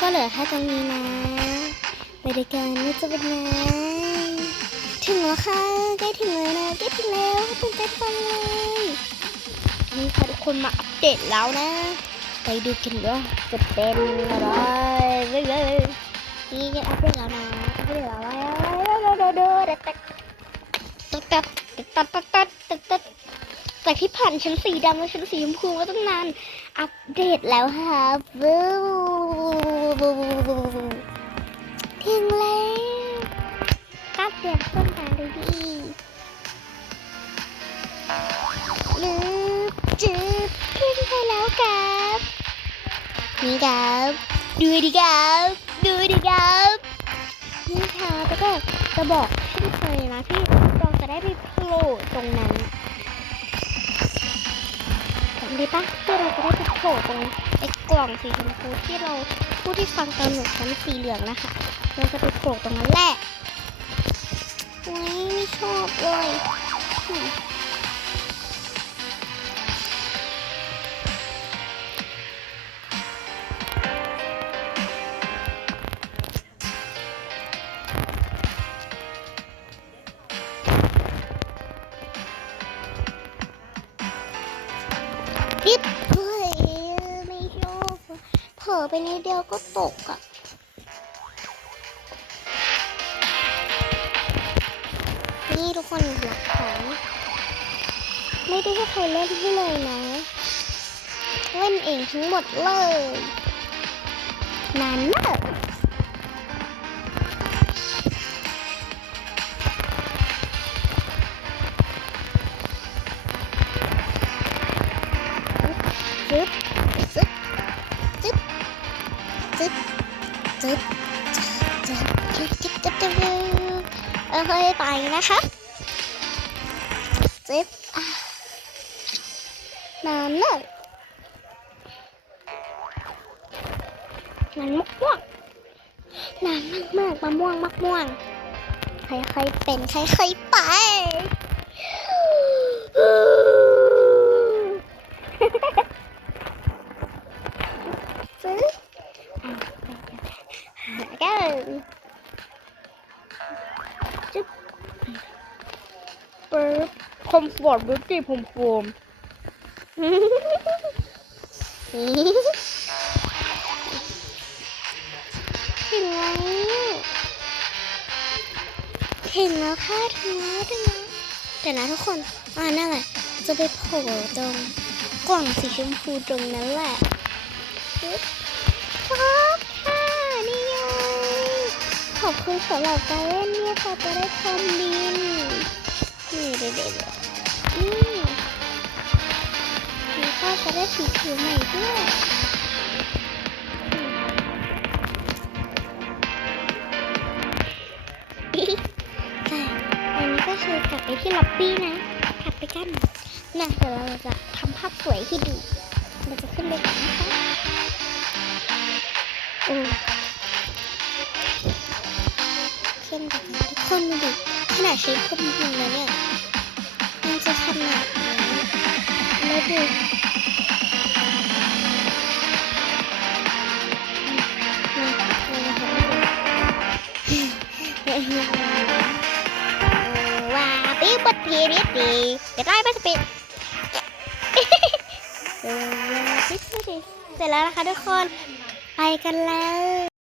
ก็เหลือแค่ตรงนี้นะบริการนี่จะเป็นไงถึงแล้วค่ะใกล้ถึงแล้วนะใกล้ถึงแล้วตื่นเต้นจังเลยนี่ค่ะทุกคนมาอัปเดตแล้วนะ ไปดูกันว่าจะเป็นอะไรไปเลยนี่จะอัปเดตแล้วนะอัปเดตแล้วแล้วแล้วแล้วแล้วตัดตัดตัดตัดตัดตัดตัดจากที่ผ่านชั้นสีดำและชั้นสีชมพูมาตั้งนานอัปเดตแล้วค่ะเวู้ ถึงแล้วก็เปลี่ยนต้นทางเลยดีลืบจืบขึ้นไปแล้วครับ นี่ครับ ดูดิครับ ดูดิครับ นี่ค่ะแล้วก็จะบอกเช่นเคยนะที่เราจะได้ไป ผล่ตรงไอ้กล่องสีชมพูที่เราผู้ที่ฟังตอนหนูชั้นสีเหลืองนะคะเราจะไปโผล่ตรงนั้นแหละอุ้ยไม่ชอบเลยปิ๊บเฮ้ยไม่ชอบเผ ลอไปนิดเดียวก็ตกอะนี่ทุกคนหลักฐานไม่ได้ให้ใครเล่นให้เลยนะ เล่นเองทั้งหมดเลย นานมาก จึ๊บจึ๊บจึ๊บจึ๊บจึ๊บจึ๊บจึ๊บเออเฮ้ยไปนะคะจึ๊บน้ำเนอะน้ำมะม่วงน้ำมากมากมะม่วงมะม่วงค่อยๆเป็นค่อยๆไป กันจุ๊บปึ๊บคอมฟอร์ตบิวตี้ผมโฟมถึงแล้วถึงแล้วค่ะถึงแล้วถึงแล้วแต่นะทุกคน อ่านั่นแหละ จะไปโผล่ตรงกล่องสีชมพูตรงนั้นแหละ ขอบคุณสำหรับการเล่นเนี่ยค่ะจะได้ชมดินนี่เด็ดๆนี่แล้วก็จะได้สีผิวใหม่ด้วยใช่อันนี้ก็คือกลับไปที่ล็อบบี้นะ กลับไปกันนะเดี๋ยวเราจะทำภาพสวยให้ดูเราจะขึ้นไปก่อนนะคะโอ้ คนดูดิขนาดใช้คมหินแล้วเนี่ยมันจะขนาดนี้แล้วดูว้าปิ๊บบดพีนิดดีเดี๋ยวได้ไหมสปิดเออปิ๊บนิดดีเสร็จแล้วนะคะทุกคน ไปกันเลย